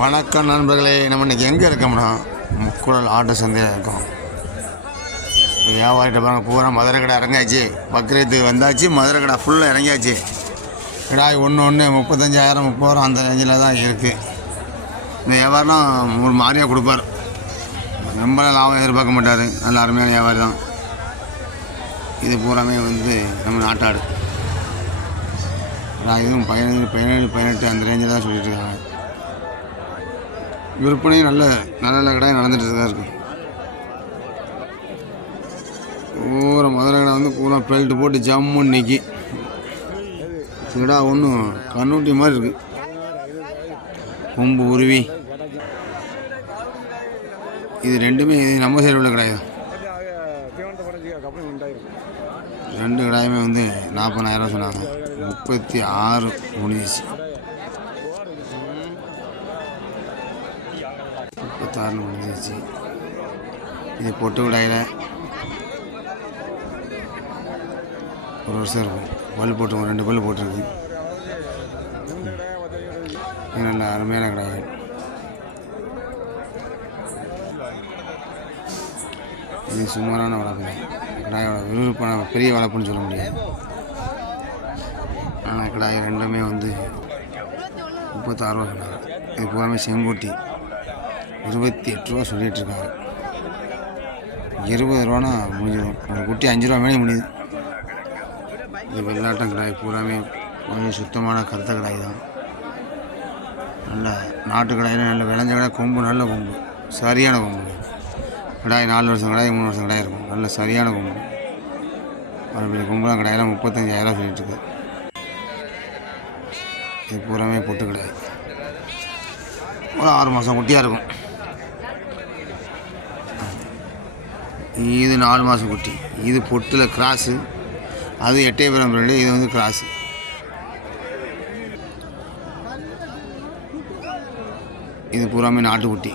வணக்கம் நண்பர்களே நம்ம இன்றைக்கி எங்கே இருக்கோம்னா முக்குழல் ஆட்டு சந்தையில் இருக்கோம். வியாபாரிட்ட பாருங்க பூரா மதுரை கடை இறங்காச்சு. பக்ரீத்துக்கு வந்தாச்சு மதுரை கடை ஃபுல்லாக இறங்கியாச்சு கிடாய் ஒன்று ஒன்று முப்பத்தஞ்சாயிரம் முப்பதாயிரம் அந்த ரேஞ்சில் தான் இருக்குது இந்த வியாபாரம் ஒரு மாதிரியாக கொடுப்பார். ரொம்ப லாபம் எதிர்பார்க்க மாட்டார். நல்ல அருமையான வியாபாரி தான். இது பூராமே வந்து நம்ம நாட்டாடு. இதுவும் பதினேழு பதினேழு பதினெட்டு அந்த ரேஞ்சில் தான் சொல்லிட்டு இருக்காங்க. விற்பனையும் நல்ல நல்ல நல்ல கடை நடந்துட்டு தான் இருக்குது பூரா மதுரை கடை வந்து பூரா பெல்ட்டு போட்டு ஜம்முன்னு நிற்கி கடா ஒன்றும் கண்ணூட்டி மாதிரி இருக்குது கொம்பு உருவி. இது ரெண்டுமே இது நம்ம சைடு உள்ள கடை தான். ரெண்டு கடாயுமே வந்து நாற்பதாயிரம் சொன்னாங்க. முப்பத்தி ஆறு முடிஞ்சிச்சு முப்பத்தாறு முடிஞ்சிருச்சு. இது பொட்டு கடாயில் ஒரு வருஷம் இருக்கும். பல் போட்டுருவோம் ரெண்டு பல் போட்டிருக்கு. நல்ல அருமையான கடை இது சுமாரான வளர்ப்பு. கடாயோட விறுவிறுப்பான பெரிய வளர்ப்புன்னு சொல்ல முடியாது. ஆனால் கடாய் ரெண்டுமே வந்து முப்பத்தாறு ரூபா சொன்னாங்க. இது பூராமே செங்கோட்டி இருபத்தி எட்டு ரூபா சொல்லிட்டு இருக்காங்க இருபது ரூபானா முடிஞ்சிடும். ஒரு குட்டி அஞ்சு ரூபா மேலே முடியுது. இது வெள்ளாட்டம் கிடாய் பூராமே கொஞ்சம் சுத்தமான கருத்த கடாய் தான். நல்ல நாட்டு கடாயில் நல்ல விளைஞ்ச கடாய் கொம்பு நல்ல கொம்பு. சரியான கொம்பு. கடாய் நாலு வருஷம் கடாய் மூணு வருஷம் கடாய் இருக்கும். நல்ல சரியான கொம்பு. மறுபடியும் கொம்புலாம் கடாயெல்லாம் முப்பத்தஞ்சாயிரம் சொல்லிட்டு இருக்கு இது பூராமே பொட்டு கடாய். ஒரு ஆறு மாதம் குட்டியாக இருக்கும். இது நாலு மாதம் குட்டி. இது பொட்டில் கிராஸு. அது எட்டயபுரம் பிரெண்டு இது வந்து கிராஸு. இது பூராமே நாட்டுக்குட்டி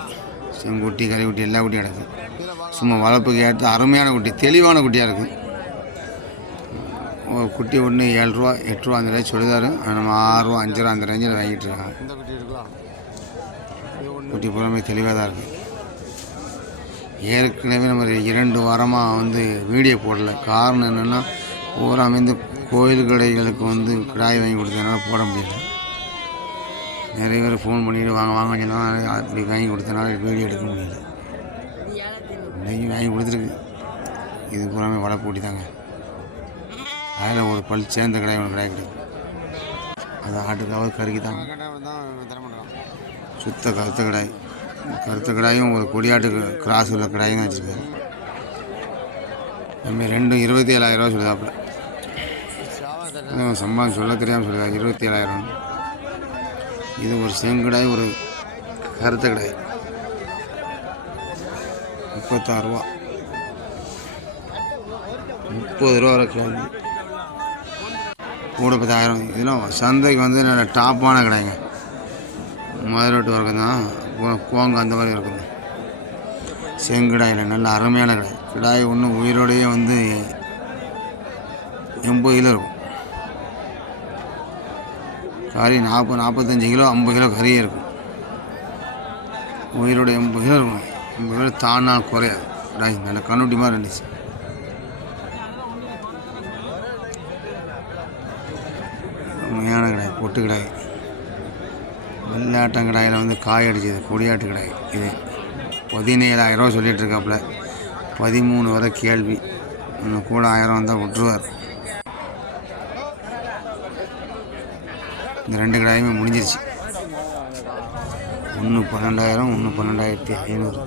செங்குட்டி கறிக்குட்டி எல்லா குட்டியும் கிடக்கு. சும்மா வளர்ப்புக்கு ஏற்ற அருமையான குட்டி தெளிவான குட்டியாக இருக்குது ஒரு குட்டி ஒன்று ஏழு ரூபா எட்டு ரூபா அந்த ரேஞ்ச் சொல்லிதாரு. நம்ம ஆறு ரூபா அஞ்சு ரூபா அந்த ரேஞ்சில் வாங்கிட்டு இருக்காங்க. குட்டி பூராமே தெளிவாக தான் இருக்குது ஏற்கனவே நம்ம இரண்டு வாரமாக வந்து வீடியோ போடல. காரணம் என்னென்னா பூராமே இந்த கோயில் கடைகளுக்கு வந்து கிடாய் வாங்கி கொடுத்ததுனால போட முடியல. நிறைய பேர் ஃபோன் பண்ணிட்டு வாங்க வாங்க சொன்னால் அப்படி வாங்கி கொடுத்தனால வீடியோ எடுக்க முடியல. இன்னைக்கு வாங்கி கொடுத்துருக்கு. இது பூராமே வலை போட்டி தாங்க. அதில் ஒரு பல் சேர்ந்த கடை ஒரு கடை கிடைக்கும் அது ஆட்டுக்காவது கருக்கி தான் சுத்த கருத்த கிடாய். கருத்து கடாயும் ஒரு கொடியாட்டு கிராஸ் உள்ள கடாயும் வச்சுருக்காரு. நம்ம ரெண்டும் இருபத்தி ஏழாயிரம் ரூபா சொல்லுதாப்புல. சம்பளம் சொல்ல தெரியாமல் சொல்லுதா இருபத்தி ஏழாயிரம் இது ஒரு செங்கடாய் ஒரு கருத்து கடாய் முப்பத்தாறு ரூபா. முப்பது ரூபா வரை கேள்வி கூட பத்தாயிரம். இதெல்லாம் சந்தைக்கு வந்து நல்ல டாப்பான கடைங்க மதுரோட்டு வரைக்கும் தான். கோங்க அந்த மாதிரி இருக்குது. செங்கிடாயில் நல்ல அருமையான கிடாய். கிடாய் ஒன்று உயிரோடையே வந்து எண்பது கிலோ இருக்கும். கறி நாற்பது நாற்பத்தஞ்சு கிலோ ஐம்பது கிலோ கறியே இருக்கும். உயிரோட எண்பது கிலோ இருக்கும். எண்பது கிலோ தானா குறையாது. கிடாய் நல்ல கண்ணுட்டி மாதிரி இருந்துச்சு. உண்மையான கிடாய் பொட்டு கிடாய். வெள்ளாட்டம் கடாயில் வந்து காய் அடிச்சது கொடியாட்டு கடாய் இது. பதினேழாயிரம் சொல்லிகிட்ருக்காப்புல இருக்காப்புல பதிமூணு வரை கேள்வி. இன்னும் கூட ஆயிரம் வந்தால் விட்டுருவார். இந்த ரெண்டு கடாயுமே முடிஞ்சிருச்சு. ஒன்று பன்னெண்டாயிரம் ஒன்று பன்னெண்டாயிரத்தி ஐநூறு.